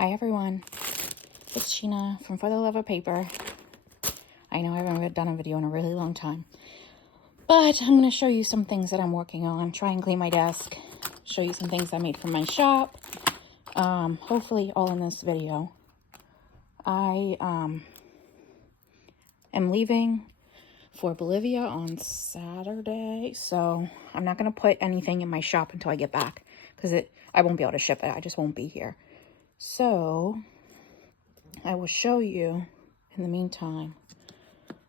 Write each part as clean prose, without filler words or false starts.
Hi everyone, it's Sheena from For the Love of Paper. I know I haven't done a video in a really long time, but I'm going to show you some things that I'm working on, try and clean my desk, show you some things I made from my shop, hopefully all in this video. I am leaving for Bolivia on Saturday, so I'm not going to put anything in my shop until I get back, because I won't be able to ship it. I just won't be here. So I will show you in the meantime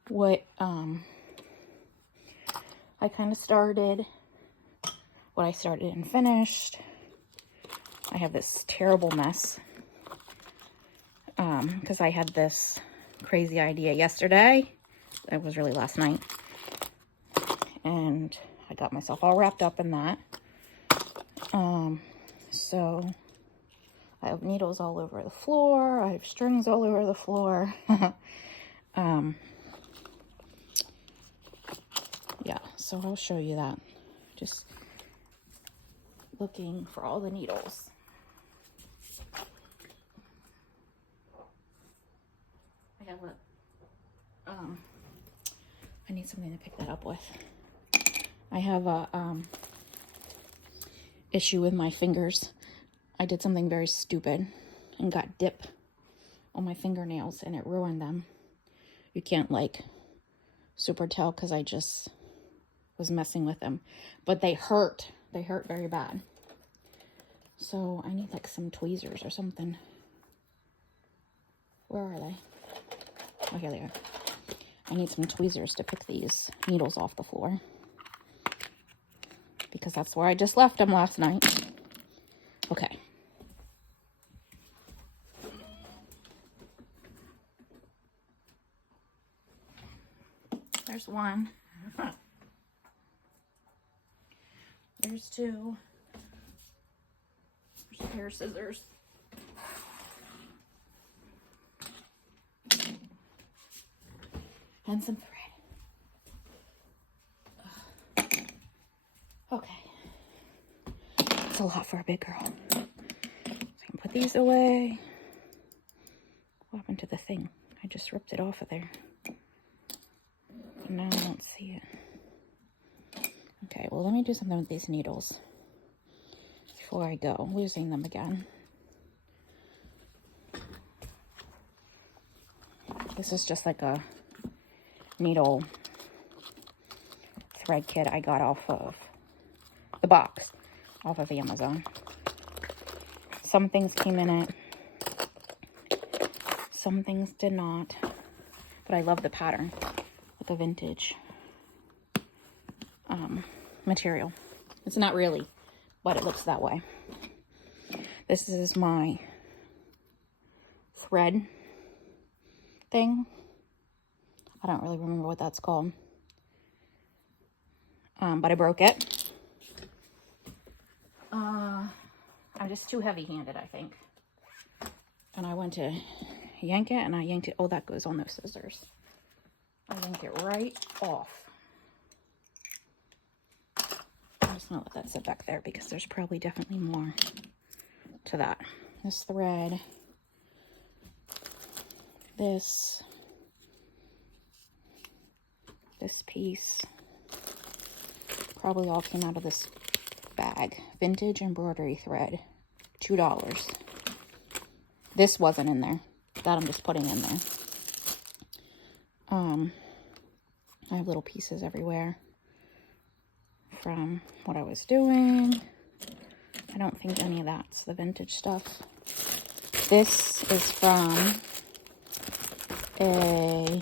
what I kind of started, what I started and finished. I have this terrible mess because I had this crazy idea yesterday. It was really last night, and I got myself all wrapped up in that. So I have needles all over the floor. I have strings all over the floor. Yeah, so I'll show you that. Just looking for all the needles. I have I need something to pick that up with. I have a issue with my fingers. I did something very stupid and got dip on my fingernails and it ruined them. You can't like super tell because I just was messing with them, but they hurt. They hurt very bad. So I need like some tweezers or something. Where are they? Oh, here they are. I need some tweezers to pick these needles off the floor, because that's where I just left them last night. Okay. There's one. There's two. There's a pair of scissors. And some thread. Okay. It's a lot for a big girl. So I can put these away. What happened to the thing? I just ripped it off of there. Now I don't see it. Okay, well, let me do something with these needles before I go. I'm losing them again. This is just like a needle thread kit I got off of the box, off of Amazon. Some things came in it. Some things did not. But I love the pattern. Like a vintage material. It's not really, but it looks that way. This is my thread thing. I don't really remember what that's called. But I broke it. I'm just too heavy-handed, I think. And I went to yank it, and I yanked it. Oh, that goes on those scissors. I yanked it right off. I'm just gonna let that sit back there because there's probably definitely more to that. This thread, this piece, probably all came out of this bag. Vintage embroidery thread, $2. This wasn't in there. That I'm just putting in there. I have little pieces everywhere from what I was doing. I don't think any of that's the vintage stuff. This is from a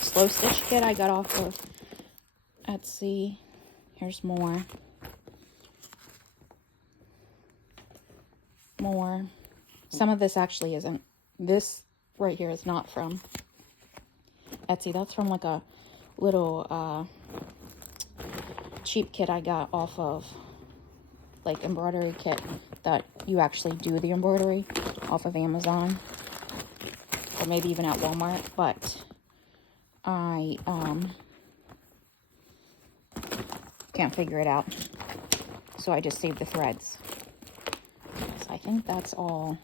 slow stitch kit I got off of Etsy. Here's more. Some of this actually isn't. This right here is not from Etsy. That's from like a little cheap kit I got off of like embroidery kit that you actually do the embroidery off of Amazon or maybe even at Walmart. But I can't figure it out, so I just saved the threads. I think that's all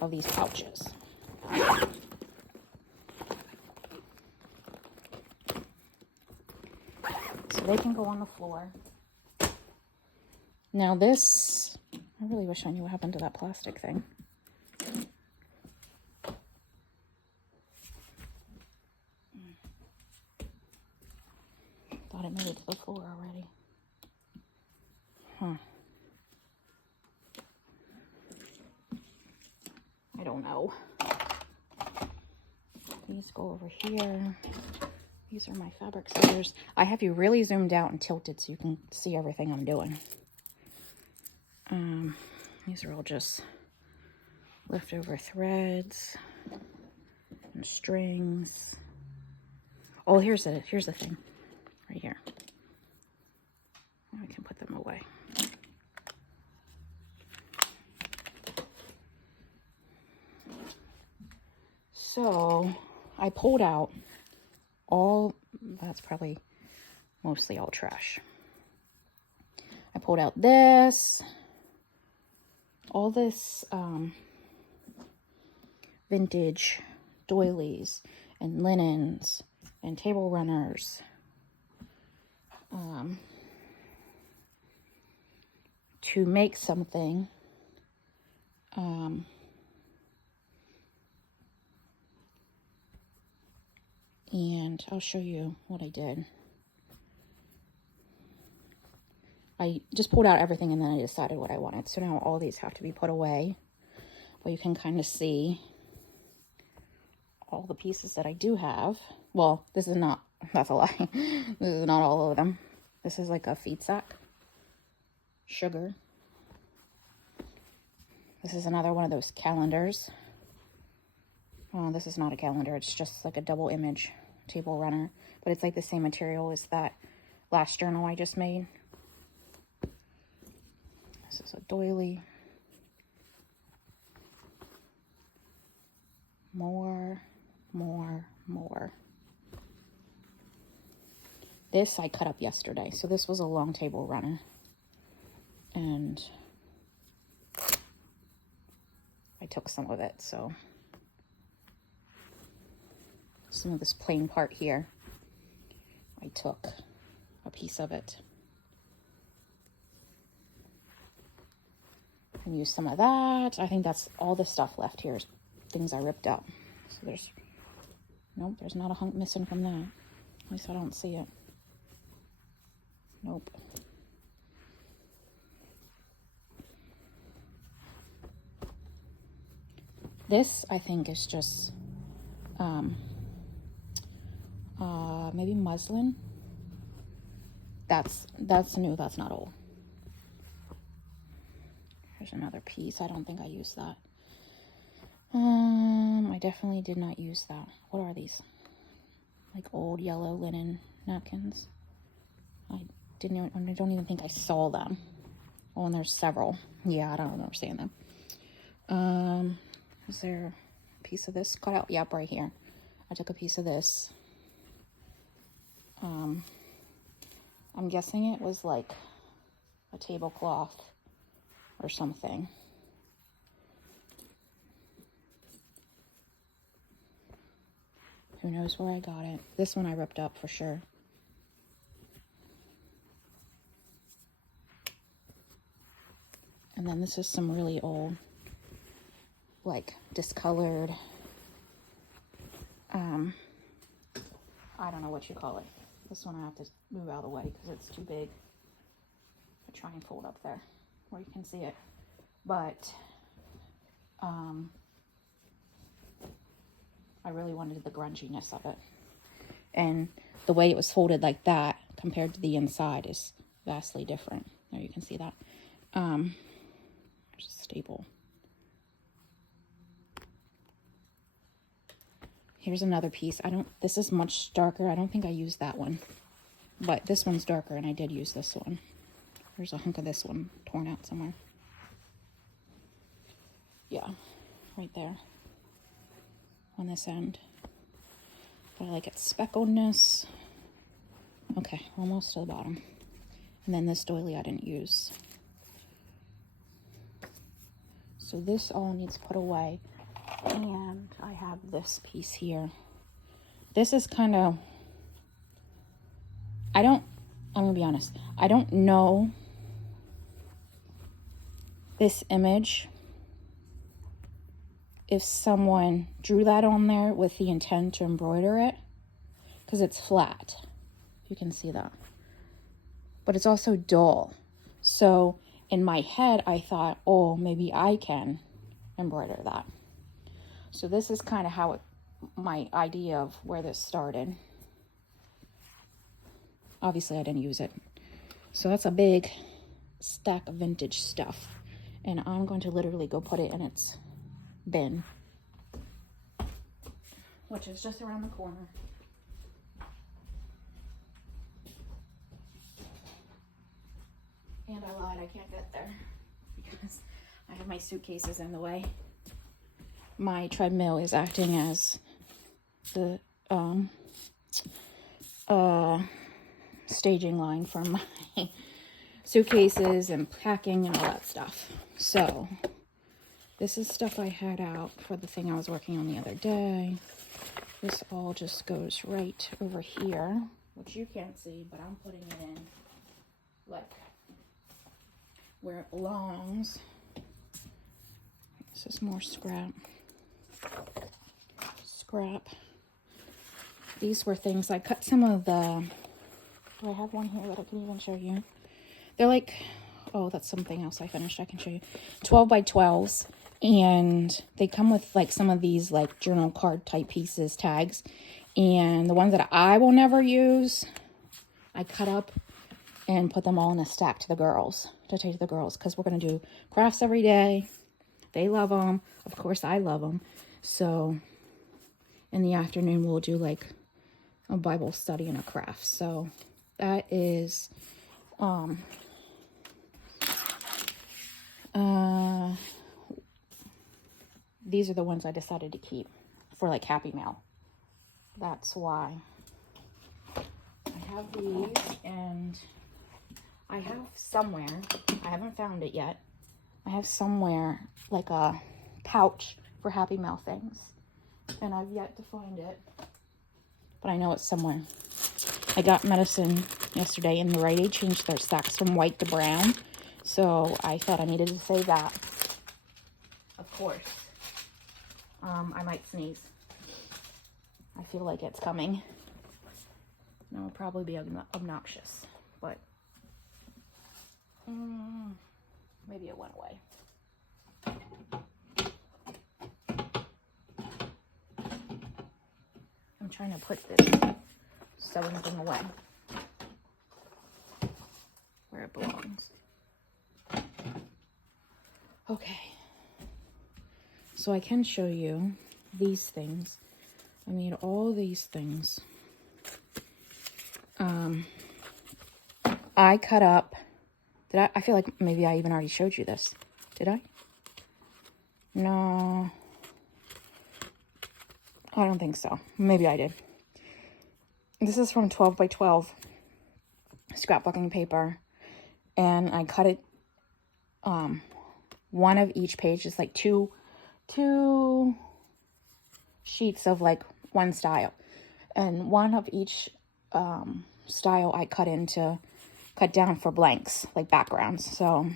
of these pouches. So they can go on the floor. Now this, I really wish I knew what happened to that plastic thing. Thought it made it to the floor already. Huh. I don't know. These go over here. These are my fabric scissors. I have you really zoomed out and tilted so you can see everything I'm doing. These are all just leftover threads and strings. Oh, here's the thing right here. I can put them away. So I pulled out all, that's probably mostly all trash. I pulled out this, all this vintage doilies and linens and table runners, to make something. And I'll show you what I did. I just pulled out everything and then I decided what I wanted. So now all these have to be put away. But you can kind of see all the pieces that I do have. Well, this is not, that's a lie. This is not all of them. This is like a feed sack. Sugar. This is another one of those calendars. Oh, this is not a calendar. It's just like a double image table runner. But it's like the same material as that last journal I just made. This is a doily. More. This I cut up yesterday. So this was a long table runner. And I took some of it, so some of this plain part here, I took a piece of it and used some of that. I think that's all the stuff left here is things I ripped up. So there's, nope, there's not a hunk missing from that. At least I don't see it. Nope. This, I think, is just maybe muslin. That's new, that's not old. Here's another piece. I don't think I used that. I definitely did not use that. What are these? Like old yellow linen napkins. I don't even think I saw them. Oh, and there's several. Yeah, I don't remember seeing them. Is there a piece of this cut out? Yep, right here. I took a piece of this. I'm guessing it was like a tablecloth or something. Who knows where I got it? This one I ripped up for sure. And then this is some really old, like discolored, I don't know what you call it. This one I have to move out of the way because it's too big. I try and fold up there where you can see it. But I really wanted the grunginess of it. And the way it was folded like that compared to the inside is vastly different. There, you can see that. There's a staple. Here's another piece. This is much darker. I don't think I used that one. But this one's darker and I did use this one. There's a hunk of this one torn out somewhere. Yeah, right there. On this end. But I like its speckledness. Okay, almost to the bottom. And then this doily I didn't use. So this all needs put away. And I have this piece here. This is kind of, I'm gonna be honest, I don't know this image if someone drew that on there with the intent to embroider it, because it's flat. You can see that. But it's also dull. So in my head, I thought, oh, maybe I can embroider that. So this is kind of how my idea of where this started. Obviously, I didn't use it. So that's a big stack of vintage stuff. And I'm going to literally go put it in its bin, which is just around the corner. And I lied, I can't get there because I have my suitcases in the way. My treadmill is acting as the staging line for my suitcases and packing and all that stuff. So this is stuff I had out for the thing I was working on the other day. This all just goes right over here, which you can't see, but I'm putting it in like where it belongs. This is more scrap. These were things I cut some of the, do I have one here that I can even show you? They're like, oh, that's something else I finished. I can show you. 12 by 12s. And they come with like some of these like journal card type pieces, tags. And the ones that I will never use, I cut up and put them all in a stack to the girls, to take to the girls. Because we're going to do crafts every day. They love them. Of course, I love them. So in the afternoon, we'll do like a Bible study and a craft. So that is, these are the ones I decided to keep for like Happy Mail. That's why I have these, and I have somewhere, I haven't found it yet, I have somewhere like a pouch for Happy Mail things, and I've yet to find it, but I know it's somewhere. I got medicine yesterday, and the Rite Aid changed their stacks from white to brown, so I thought I needed to save that. Of course. I might sneeze. I feel like it's coming. And it'll probably be obnoxious, but maybe it went away. I'm trying to put this sewing thing away where it belongs. Okay. So I can show you these things. I made all these things. I cut up, I feel like maybe I even already showed you this. Did I? No. I don't think so. Maybe I did. This is from 12 by 12 scrapbooking paper. And I cut it, one of each page is like two sheets of like one style, and one of each style I cut down for blanks, like backgrounds. So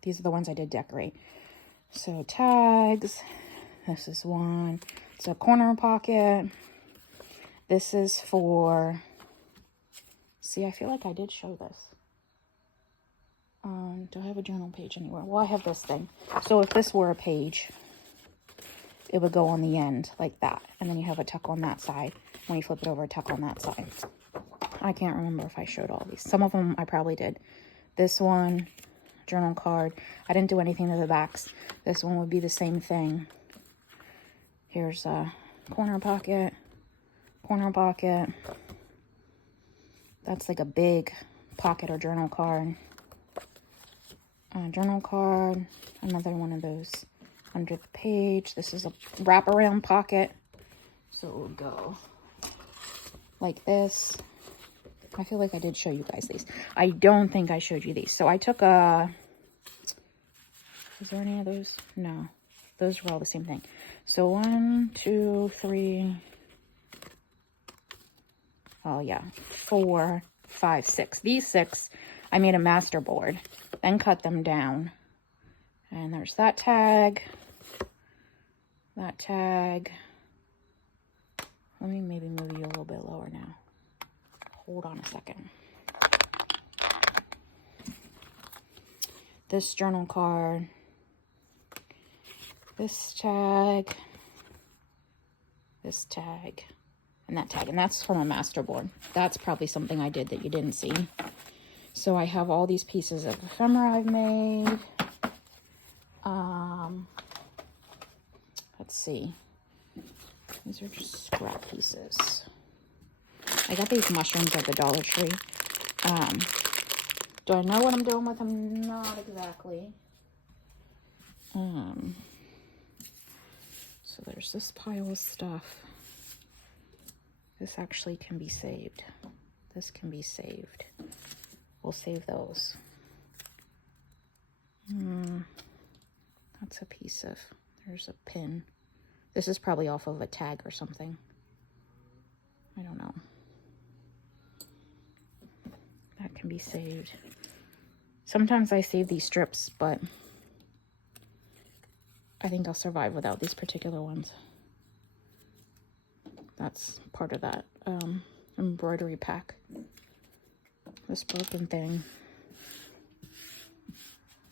these are the ones I did decorate. So tags, this is one, it's a corner pocket. This is for, see, I feel like I did show this. Do I have a journal page anywhere? Well, I have this thing. So if this were a page, it would go on the end like that. And then you have a tuck on that side. When you flip it over, a tuck on that side. I can't remember if I showed all these. Some of them I probably did. This one, journal card. I didn't do anything to the backs. This one would be the same thing. Here's a corner pocket. That's like a big pocket or journal card. Journal card. Another one of those under the page. This is a wraparound pocket. So it would go like this. I feel like I did show you guys these. I don't think I showed you these. So I took a Is there any of those? No. Those were all the same thing. So 1, 2, 3. Oh, yeah. 4, 5, 6. These 6, I made a master board. Then cut them down. And there's that tag. That tag. Let me maybe move you a little bit lower now. Hold on a second. This journal card. This tag. This tag. And that tag. And that's from a master board. That's probably something I did that you didn't see. So I have all these pieces of ephemera I've made. Let's see. These are just scrap pieces. I got these mushrooms at the Dollar Tree. Do I know what I'm doing with them? Not exactly. So there's this pile of stuff. This actually can be saved. This can be saved. We'll save those. That's a piece of, there's a pin. This is probably off of a tag or something. I don't know. That can be saved. Sometimes I save these strips, but I think I'll survive without these particular ones. That's part of that embroidery pack. This broken thing.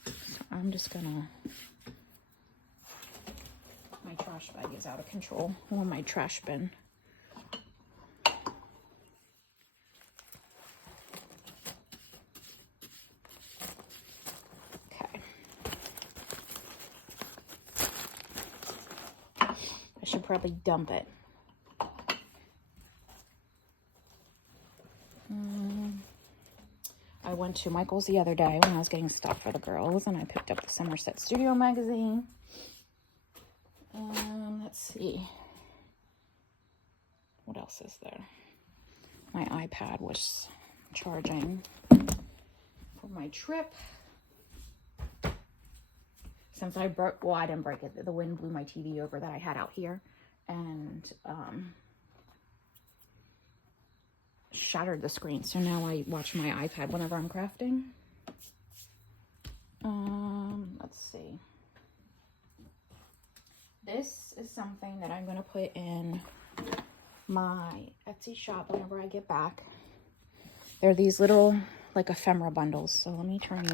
So I'm just gonna... My trash bag is out of control. Or my trash bin. Okay. I should probably dump it. I went to Michael's the other day when I was getting stuff for the girls, and I picked up the Somerset Studio magazine. Let's see. What else is there? My iPad was charging for my trip. Since I broke, well, I didn't break it. The wind blew my TV over that I had out here, and shattered the screen. So now I watch my iPad whenever I'm crafting. Let's see. This is something that I'm going to put in my Etsy shop whenever I get back. They're these little, like, ephemera bundles. So let me turn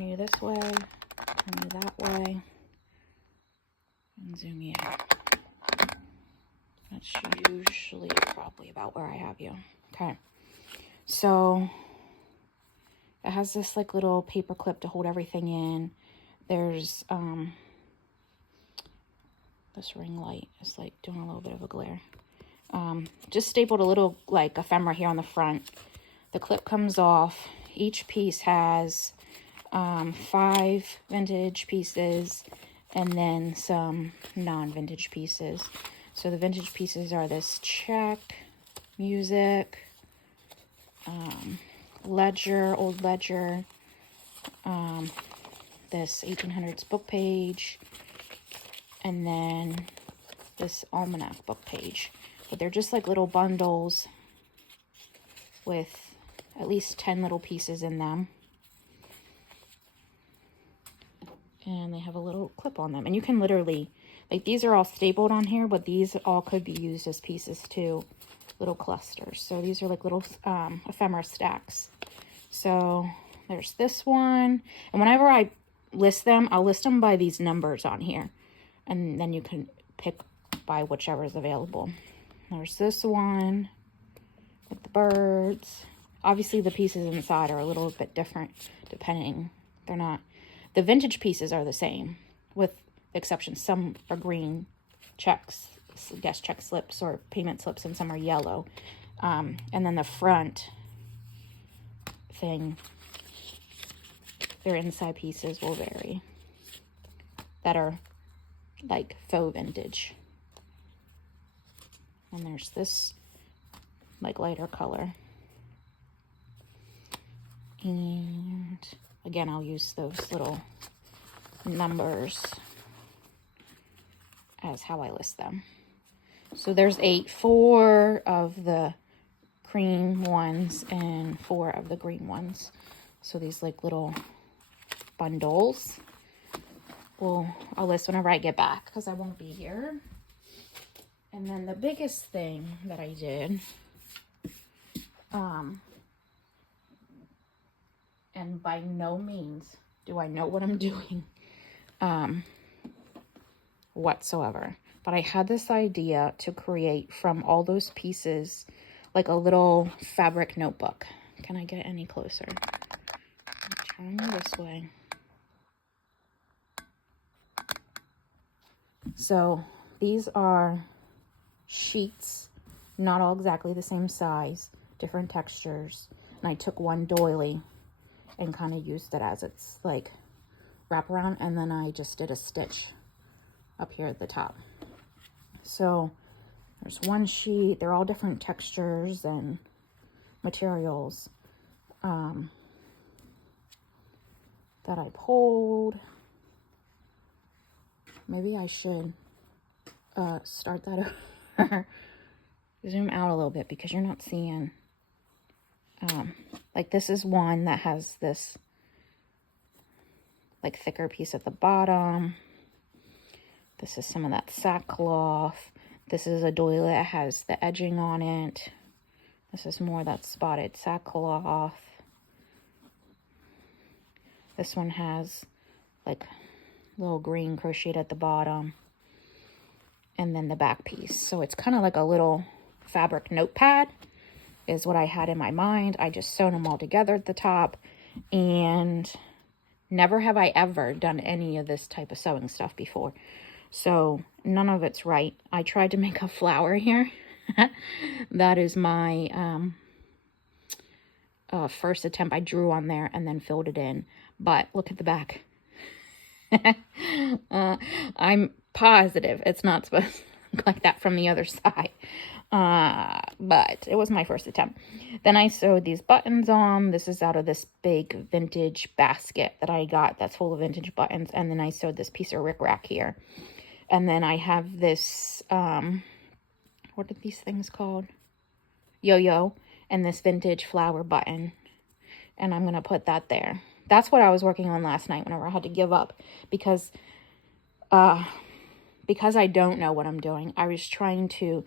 you this way, turn you that way, and zoom you out. That's usually probably about where I have you. Okay. So it has this, like, little paper clip to hold everything in. There's, this ring light is like doing a little bit of a glare. Just stapled a little like ephemera here on the front. The clip comes off. Each piece has 5 vintage pieces and then some non-vintage pieces. So the vintage pieces are this check, music, ledger, old ledger, this 1800s book page, and then this almanac book page. But they're just like little bundles with at least 10 little pieces in them. And they have a little clip on them. And you can literally, like, these are all stapled on here, but these all could be used as pieces too. Little clusters. So these are like little ephemera stacks. So there's this one. And whenever I list them, I'll list them by these numbers on here. And then you can pick by whichever is available. There's this one with the birds. Obviously, the pieces inside are a little bit different depending. They're not. The vintage pieces are the same, with the exception some are green checks, guest check slips or payment slips, and some are yellow. And then the front thing, their inside pieces will vary. That are like faux vintage. And there's this like lighter color. And again, I'll use those little numbers as how I list them. So there's 8, 4 of the cream ones and 4 of the green ones. So these like little bundles. Well, I'll list whenever I get back because I won't be here. And then the biggest thing that I did, and by no means do I know what I'm doing whatsoever, but I had this idea to create from all those pieces like a little fabric notebook. Can I get any closer? I'm trying this way. So these are sheets, not all exactly the same size, different textures, and I took one doily and kind of used it as its like wraparound, and then I just did a stitch up here at the top. So there's one sheet. They're all different textures and materials that I pulled. Maybe I should start that over. Zoom out a little bit because you're not seeing. Like this is one that has this like thicker piece at the bottom. This is some of that sackcloth. This is a doily that has the edging on it. This is more that spotted sackcloth. This one has like little green crocheted at the bottom. And then the back piece. So it's kind of like a little fabric notepad is what I had in my mind. I just sewn them all together at the top. And never have I ever done any of this type of sewing stuff before. So none of it's right. I tried to make a flower here. That is my first attempt. I drew on there and then filled it in. But look at the back. I'm positive it's not supposed to look like that from the other side. But it was my first attempt. Then I sewed these buttons on. This is out of this big vintage basket that I got that's full of vintage buttons. And then I sewed this piece of rickrack here. And then I have this, what are these things called? Yo-yo. And this vintage flower button. And I'm going to put that there. That's what I was working on last night whenever I had to give up. Because I don't know what I'm doing. I was trying to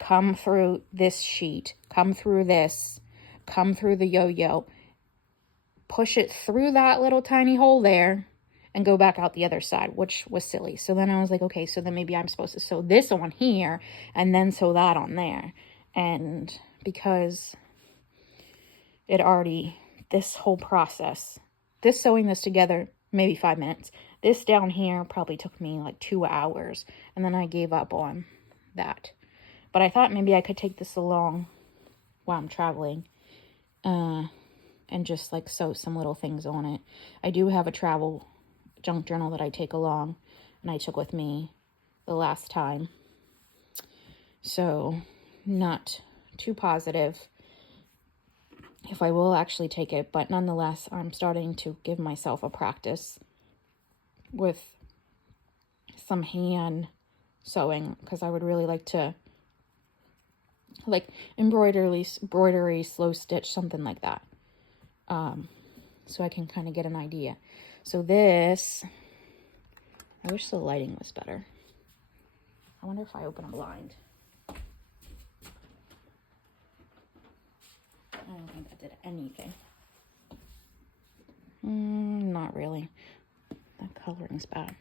come through this sheet, come through this, come through the yo-yo, push it through that little tiny hole there, and go back out the other side, which was silly. So then I was like, okay, so then maybe I'm supposed to sew this on here and then sew that on there. And because it already, this whole process, this sewing this together, maybe 5 minutes. This down here probably took me like 2 hours. And then I gave up on that. But I thought maybe I could take this along while I'm traveling. And just like sew some little things on it. I do have a travel junk journal that I take along. And I took with me the last time. So not too positive if I will actually take it. But nonetheless, I'm starting to give myself a practice with some hand sewing, because I would really like to like embroidery, slow stitch, something like that, so I can kind of get an idea. So this, I wish the lighting was better. I wonder if I open a blind. I don't think that did anything. Not really. That coloring's bad.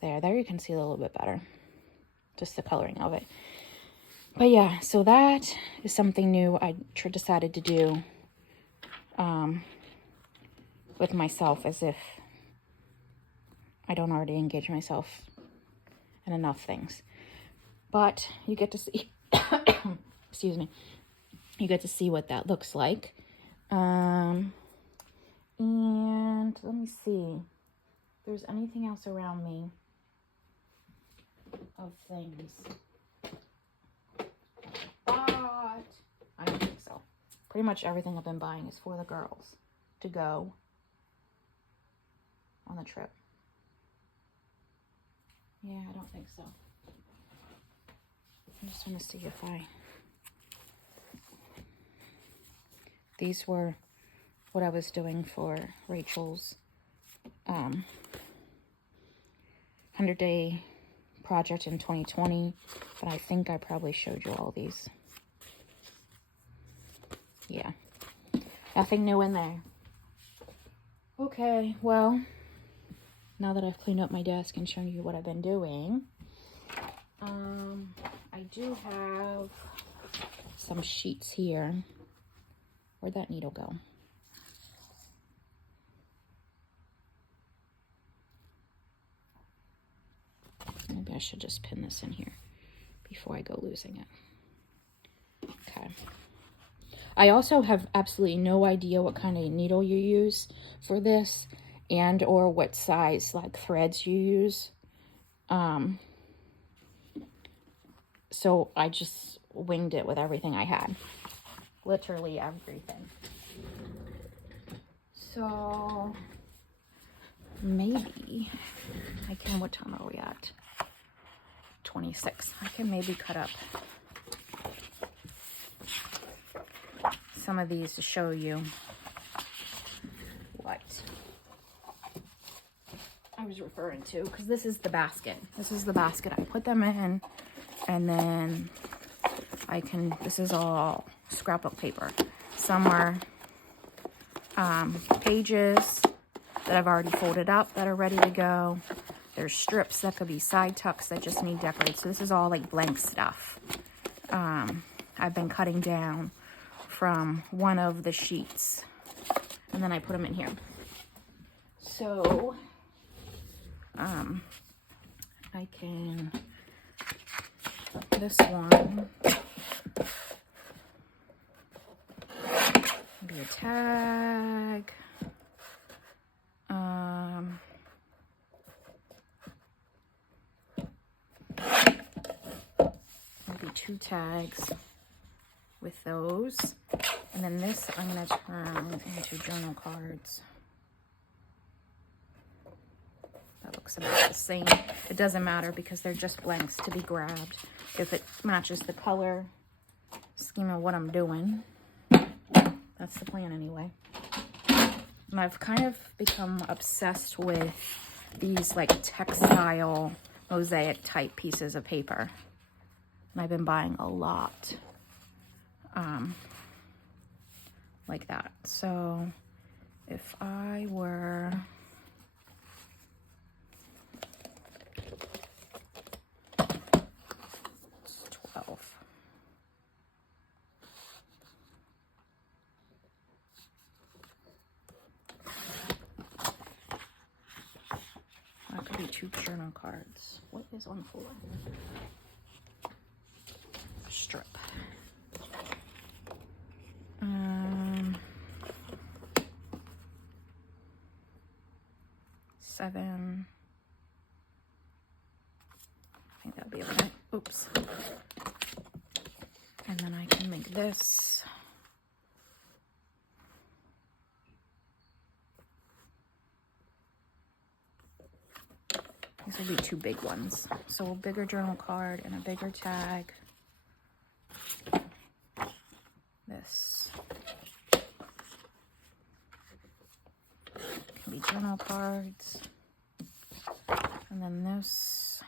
There you can see a little bit better. Just the coloring of it. But yeah, so that is something new I decided to do with myself, as if I don't already engage myself in enough things. But you get to see, excuse me, you get to see what that looks like. And let me see if there's anything else around me of things. But I don't think so. Pretty much everything I've been buying is for the girls to go on on the trip. Yeah, I don't think so. I just want to see if these were what I was doing for Rachel's 100-day project in 2020, but I think I probably showed you all these. Yeah, nothing new in there. Okay, well, now that I've cleaned up my desk and shown you what I've been doing, I do have some sheets here. Where'd that needle go? Maybe I should just pin this in here before I go losing it. Okay. I also have absolutely no idea what kind of needle you use for this and or what size like threads you use. So I just winged it with everything I had. Literally everything. So maybe I can, what time are we at? 26. I can maybe cut up some of these to show you what I was referring to, because this is the basket. This is the basket I put them in, and then I can, this is all scrapbook paper. Some are pages that I've already folded up that are ready to go. There's strips that could be side tucks that just need decorated. So this is all like blank stuff. I've been cutting down from one of the sheets, and then I put them in here. So I can, this one, maybe a tag, maybe 2 tags with those, and then this I'm going to turn into journal cards. That looks about the same. It doesn't matter because they're just blanks to be grabbed if it matches the color scheme of what I'm doing. That's the plan anyway. And I've kind of become obsessed with these like textile mosaic type pieces of paper. And I've been buying a lot like that. So if I were that could be 2 journal cards. What is on for? Strip. 7. I think that'll be okay. Oops. And then I can make this. These will be 2 big ones. So a bigger journal card and a bigger tag. This can be journal cards. And then this.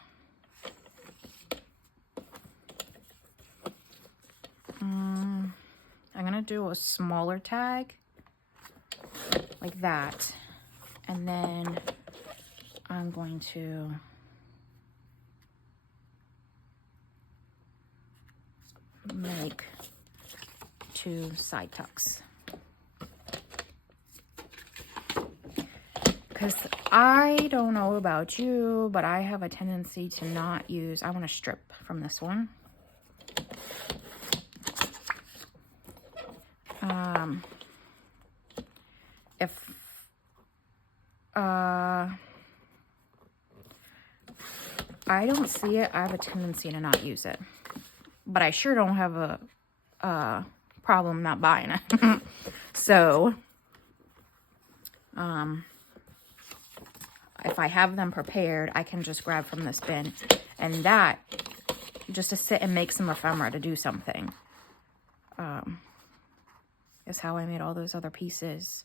I'm going to do a smaller tag like that. And then I'm going to make 2 side tucks. Because I don't know about you, but I have a tendency to not use, I want to strip from this one. If I don't see it, I have a tendency to not use it. But I sure don't have a problem not buying it. So, if I have them prepared, I can just grab from this bin. And that, just to sit and make some ephemera to do something, is how I made all those other pieces.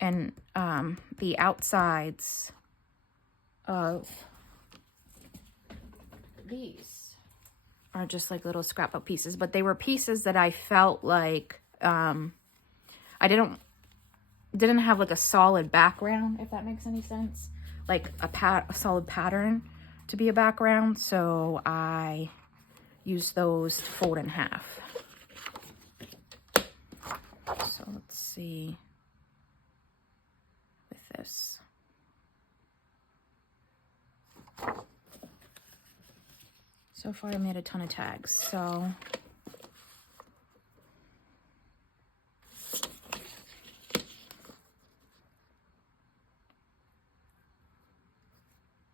And the outsides of these are just like little scrapbook pieces, but they were pieces that I felt like I didn't have like a solid background, if that makes any sense, like a solid pattern to be a background, so I used those to fold in half. So let's see with this. So far I made a ton of tags, so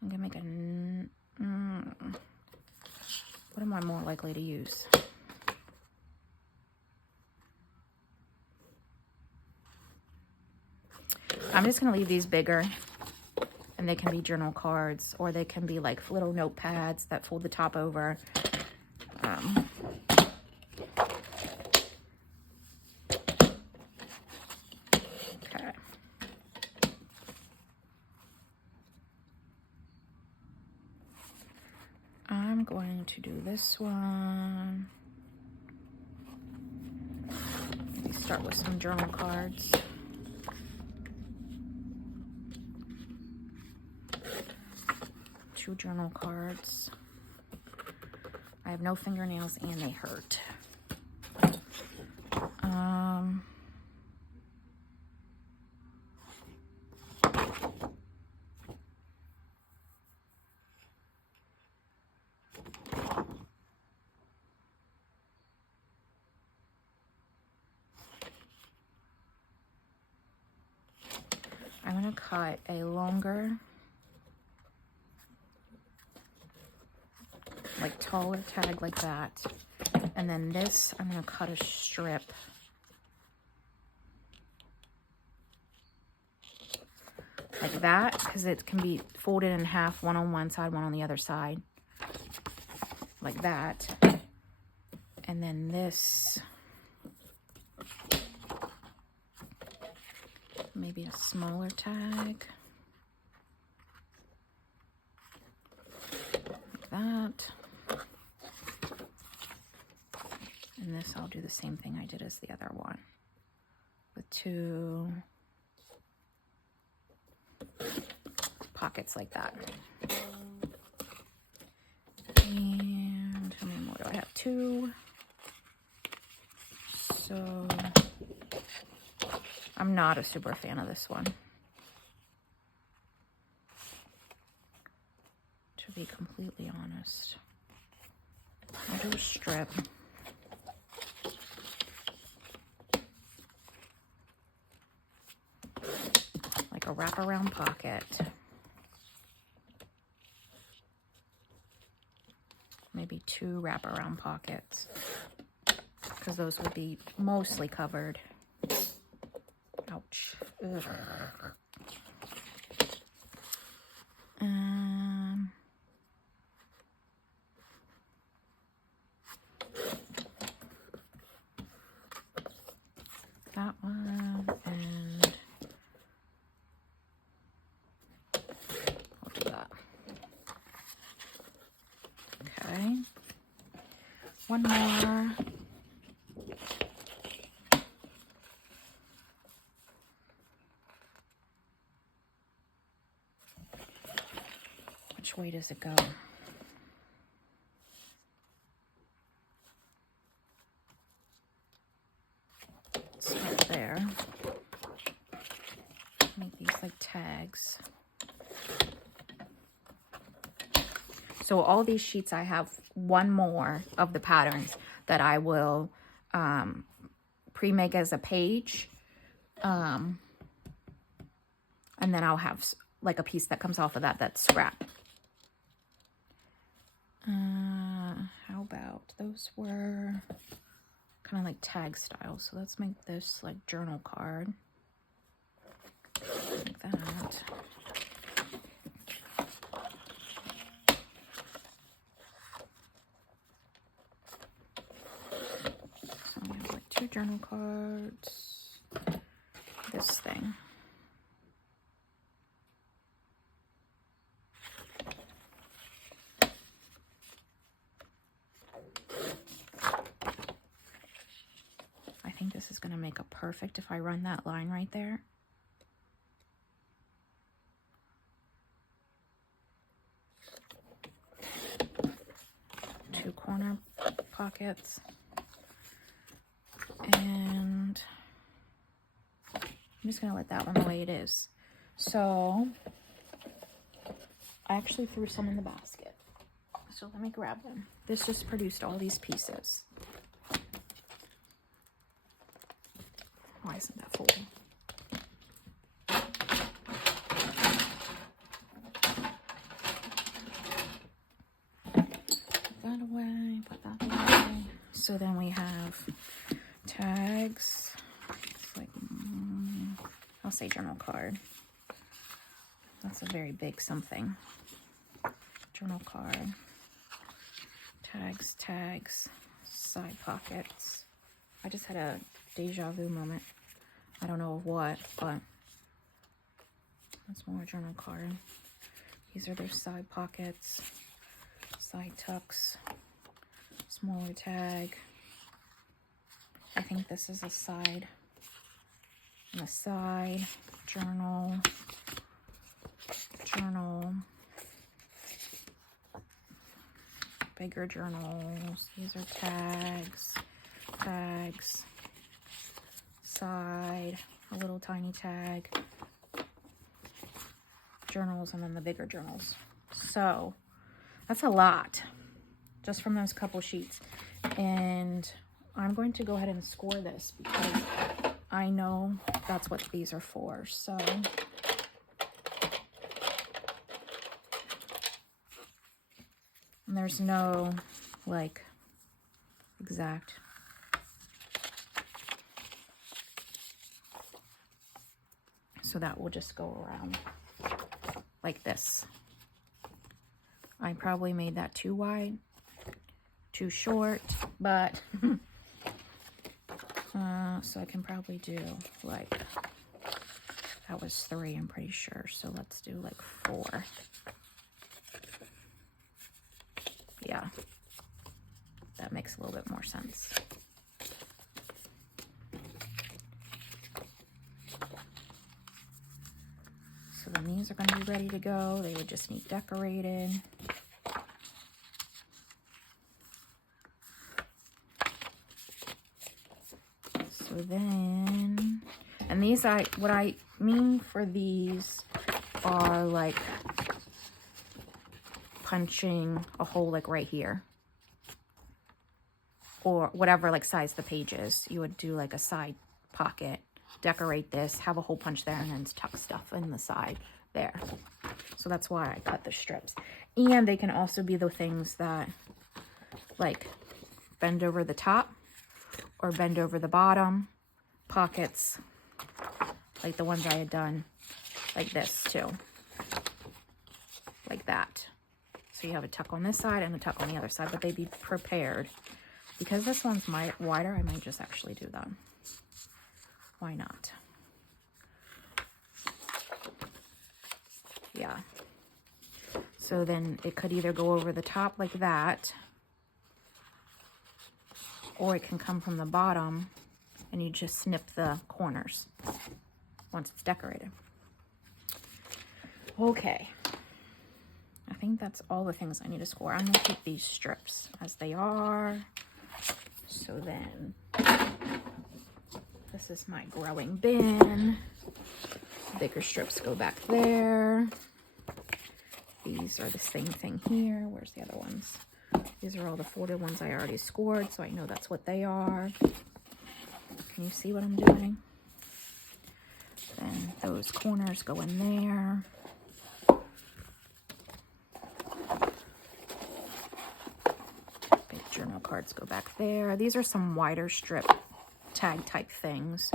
I'm gonna make a, what am I more likely to use? I'm just gonna leave these bigger, and they can be journal cards, or they can be like little notepads that fold the top over. Okay. I'm going to do this one. Maybe start with some journal cards. Two journal cards. I have no fingernails and they hurt. I'm going to cut a longer, like taller tag like that. And then this, I'm going to cut a strip like that, because it can be folded in half, one on one side, one on the other side, like that. And then this, maybe a smaller tag, like that. And this, I'll do the same thing I did as the other one, with two pockets like that. And how many more do I have? Two. So I'm not a super fan of this one, to be completely honest. I'll do a strip. Like a wraparound pocket. Maybe two wraparound pockets, because those would be mostly covered. Ouch. Ugh. That one, and I'll do that. Okay. One more. Which way does it go? Start there. Make these like tags. So all these sheets, I have one more of the patterns that I will pre-make as a page. And then I'll have like a piece that comes off of that that's scrap. How about, those were kind of like tag style. So let's make this like journal card. Like that. journal cards. This thing. I think this is going to make a perfect if I run that line right there. Two corner pockets. And I'm just going to let that one the way it is. So I actually threw some in the basket. So let me grab them. This just produced all these pieces. Why isn't that folding? Put that away, put that away. So then we have tags. It's like, I'll say journal card. That's a very big something. Journal card. Tags, tags, side pockets. I just had a deja vu moment. I don't know of what, but that's more journal card. These are their side pockets, side tucks, smaller tag. I think this is a side and a side journal, bigger journals. These are tags, side, a little tiny tag, journals, and then the bigger journals. So that's a lot just from those couple sheets. And I'm going to go ahead and score this because I know that's what these are for. So and there's no like exact. So that will just go around like this. I probably made that too wide, too short, but so I can probably do like, that was 3, I'm pretty sure. So let's do like 4. Yeah, that makes a little bit more sense. So then these are going to be ready to go. They would just need decorated. So then, and these, what I mean for these are like punching a hole like right here. Or whatever like size the page is. You would do like a side pocket. Decorate this, have a hole punch there, and then tuck stuff in the side there. So that's why I cut the strips. And they can also be the things that like bend over the top or bend over the bottom. Pockets, like the ones I had done like this too. Like that. So you have a tuck on this side and a tuck on the other side, but they'd be prepared. Because this one's wider, I might just actually do that. Why not? Yeah. So then it could either go over the top like that, or it can come from the bottom and you just snip the corners once it's decorated. Okay. I think that's all the things I need to score. I'm going to keep these strips as they are. So then this is my growing bin. Bigger strips go back there. These are the same thing here. Where's the other ones? These are all the folded ones I already scored, so I know that's what they are. Can you see what I'm doing? Then those corners go in there. Big journal cards go back there. These are some wider strip tag type things.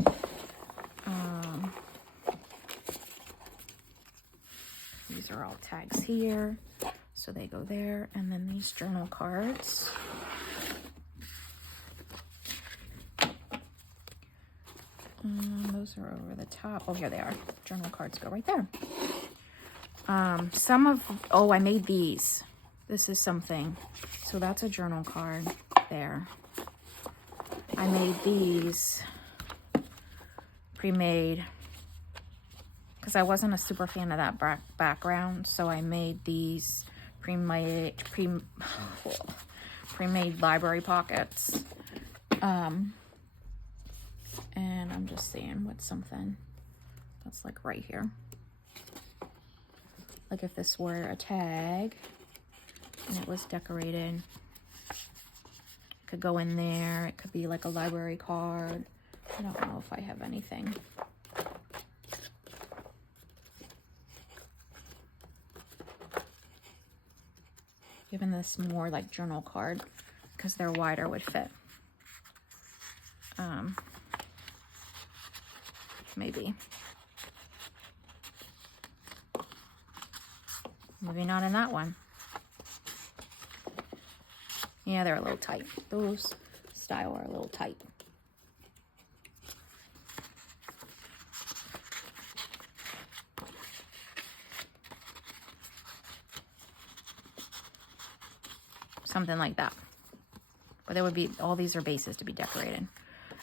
These are all tags here, so they go there. And then these journal cards, Those are over the top. Oh, here they are. Journal cards go right there. Oh, I made these. This is something. So that's a journal card there. I made these pre-made because I wasn't a super fan of that background. So I made these pre-made library pockets. And I'm just seeing what's something that's like right here. Like if this were a tag and it was decorated, it could go in there. It could be like a library card. I don't know if I have anything. Giving this more like journal card because they're wider would fit. Maybe. Maybe not in that one. Yeah, they're a little tight. Those style are a little tight. Something like that. But there would be, all these are bases to be decorated.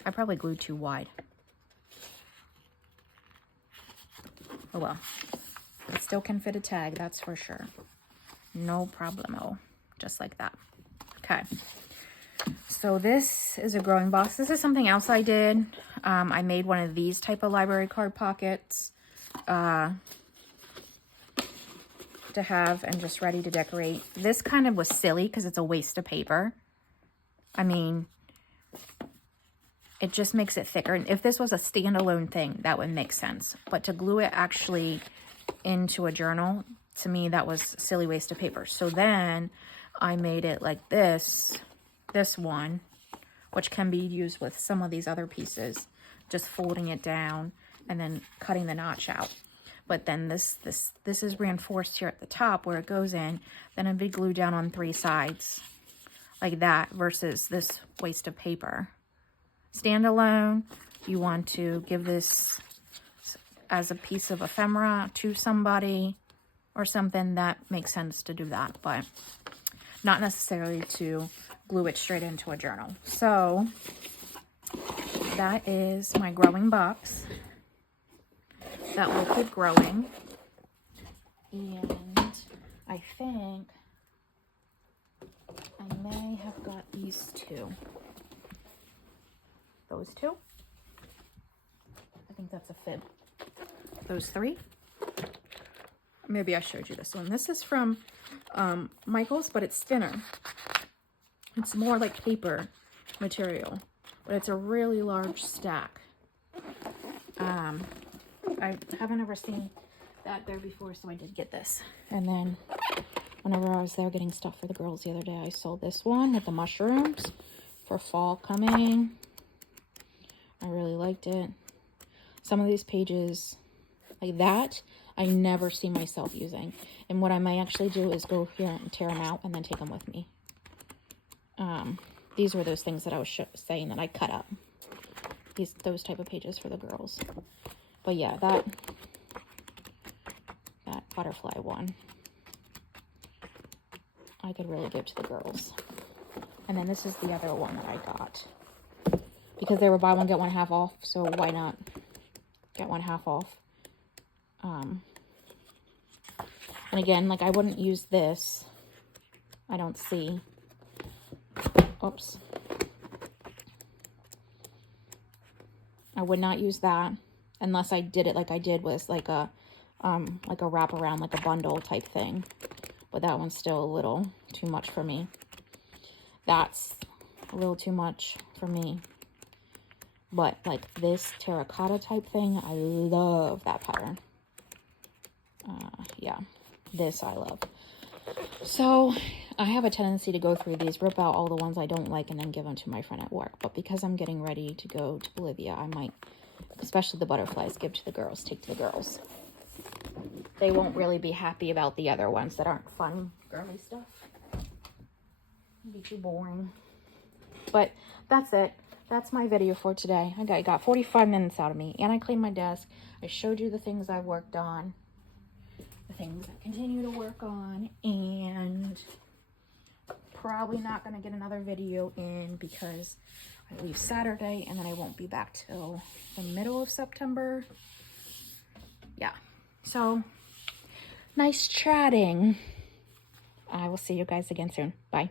I probably glued too wide. Oh well. It still can fit a tag, that's for sure. No problemo. Just like that. Okay. So this is a growing box. This is something else I did. I made one of these type of library card pockets to have and just ready to decorate. This kind of was silly because it's a waste of paper. I mean, it just makes it thicker. And if this was a standalone thing, that would make sense. But to glue it actually into a journal, to me, that was a silly waste of paper. So then I made it like this one, which can be used with some of these other pieces, just folding it down and then cutting the notch out. But then this is reinforced here at the top where it goes in. Then it'd be glued down on 3 sides like that versus this waste of paper. Standalone, you want to give this as a piece of ephemera to somebody or something, that makes sense to do that, but not necessarily to glue it straight into a journal. So that is my growing box that will keep growing. And I think I may have got these 2. Those 2. I think that's a fib. Those 3. Maybe I showed you this one. This is from Michaels, but it's thinner. It's more like paper material, but it's a really large stack. I haven't ever seen that there before, so I did get this. And then whenever I was there getting stuff for the girls the other day, I sold this one with the mushrooms for fall coming. I really liked it. Some of these pages like that, I never see myself using. And what I might actually do is go here and tear them out and then take them with me. These were those things that I was saying that I cut up. Those type of pages for the girls. But yeah, that butterfly one, I could really give to the girls. And then this is the other one that I got. Because they were buy one, get one half off. So why not get one half off? And again, like I wouldn't use this. I don't see. Oops. I would not use that unless I did it like I did with like a wraparound, like a bundle type thing. But that one's still a little too much for me. That's a little too much for me. But like this terracotta type thing, I love that pattern. Yeah, this I love. So I have a tendency to go through these, rip out all the ones I don't like, and then give them to my friend at work. But because I'm getting ready to go to Bolivia, I might, especially the butterflies, give to the girls, take to the girls. They won't really be happy about the other ones that aren't fun, girly stuff. It'd be too boring. But that's it. that's my video for today. I got 45 minutes out of me, and I cleaned my desk. I showed you the things I worked on, the things I continue to work on, and probably not going to get another video in because I leave Saturday, and then I won't be back till the middle of September. Yeah, so nice chatting. I will see you guys again soon. Bye.